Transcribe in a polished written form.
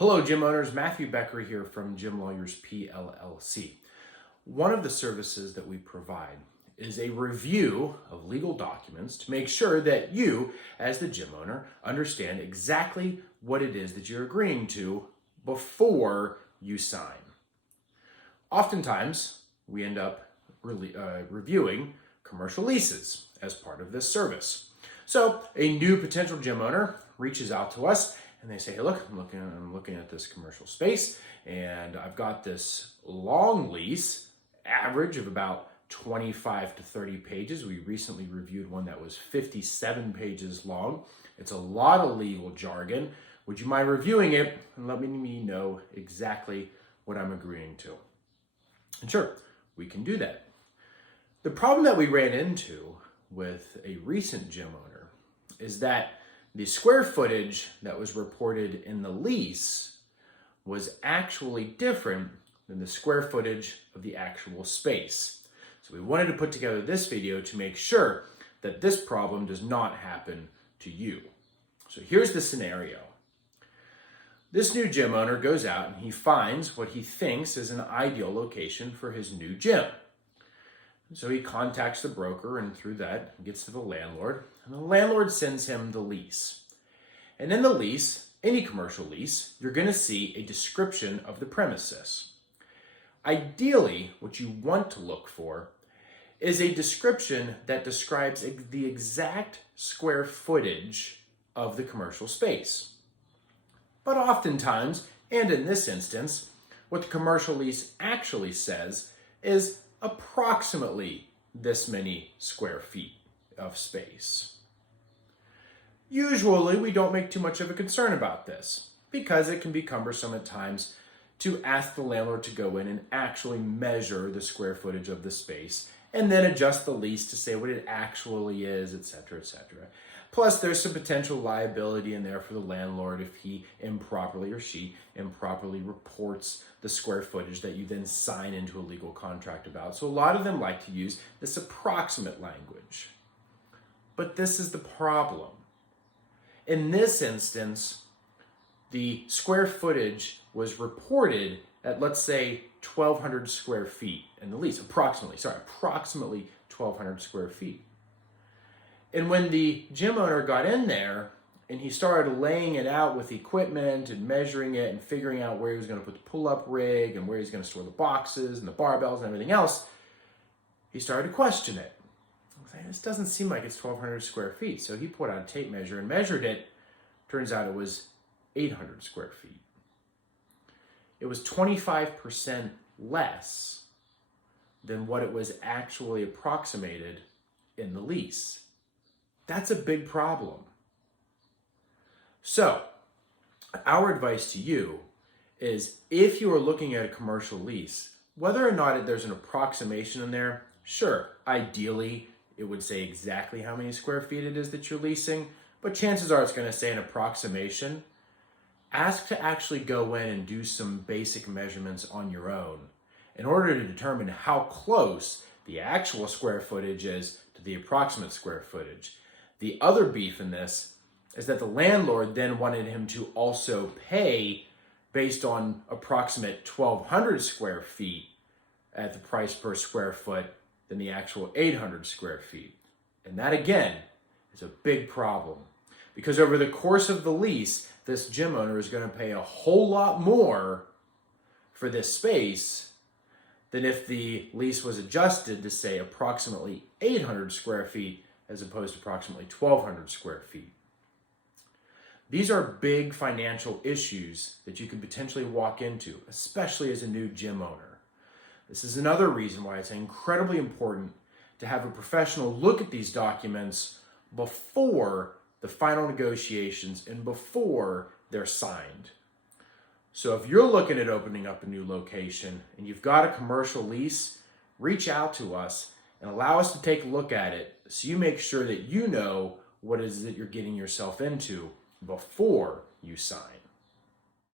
Hello, gym owners. Matthew Becker here from Gym Lawyers PLLC. One of the services that we provide is a review of legal documents to make sure that you, as the gym owner, understand exactly what it is that you're agreeing to before you sign. Oftentimes, we end up reviewing commercial leases as part of this service. So a new potential gym owner reaches out to us and they say, hey, look, I'm looking at this commercial space and I've got this long lease, average of about 25 to 30 pages. We recently reviewed one that was 57 pages long. It's a lot of legal jargon. Would you mind reviewing it and letting me know exactly what I'm agreeing to? And sure, we can do that. The problem that we ran into with a recent gym owner is that the square footage that was reported in the lease was actually different than the square footage of the actual space. So we wanted to put together this video to make sure that this problem does not happen to you. So here's the scenario. This new gym owner goes out and he finds what he thinks is an ideal location for his new gym. So he contacts the broker and through that gets to the landlord, and the landlord sends him the lease. And in the lease, any commercial lease, you're going to see a description of the premises. Ideally, what you want to look for is a description that describes the exact square footage of the commercial space. But oftentimes, and in this instance, what the commercial lease actually says is approximately this many square feet of space. Usually, we don't make too much of a concern about this because it can be cumbersome at times to ask the landlord to go in and actually measure the square footage of the space and then adjust the lease to say what it actually is, etc., etc. Plus, there's some potential liability in there for the landlord if he improperly or she improperly reports the square footage that you then sign into a legal contract about. So a lot of them like to use this approximate language. But this is the problem. In this instance, the square footage was reported at, let's say, 1,200 square feet in the lease. Approximately 1,200 square feet. And when the gym owner got in there and he started laying it out with equipment and measuring it and figuring out where he was going to put the pull-up rig and where he's going to store the boxes and the barbells and everything else, he started to question it. I was like, this doesn't seem like it's 1,200 square feet. So he put out a tape measure and measured it. Turns out it was 800 square feet. It was 25% less than what it was actually approximated in the lease. That's a big problem. So, our advice to you is if you are looking at a commercial lease, whether or not there's an approximation in there, sure, ideally, it would say exactly how many square feet it is that you're leasing, but chances are it's going to say an approximation. Ask to actually go in and do some basic measurements on your own in order to determine how close the actual square footage is to the approximate square footage. The other beef in this is that the landlord then wanted him to also pay based on approximate 1,200 square feet at the price per square foot than the actual 800 square feet. And that again is a big problem because over the course of the lease, this gym owner is going to pay a whole lot more for this space than if the lease was adjusted to say approximately 800 square feet as opposed to approximately 1,200 square feet. These are big financial issues that you could potentially walk into, especially as a new gym owner. This is another reason why it's incredibly important to have a professional look at these documents before the final negotiations and before they're signed. So if you're looking at opening up a new location and you've got a commercial lease, reach out to us and allow us to take a look at it so you make sure that you know what it is that you're getting yourself into before you sign.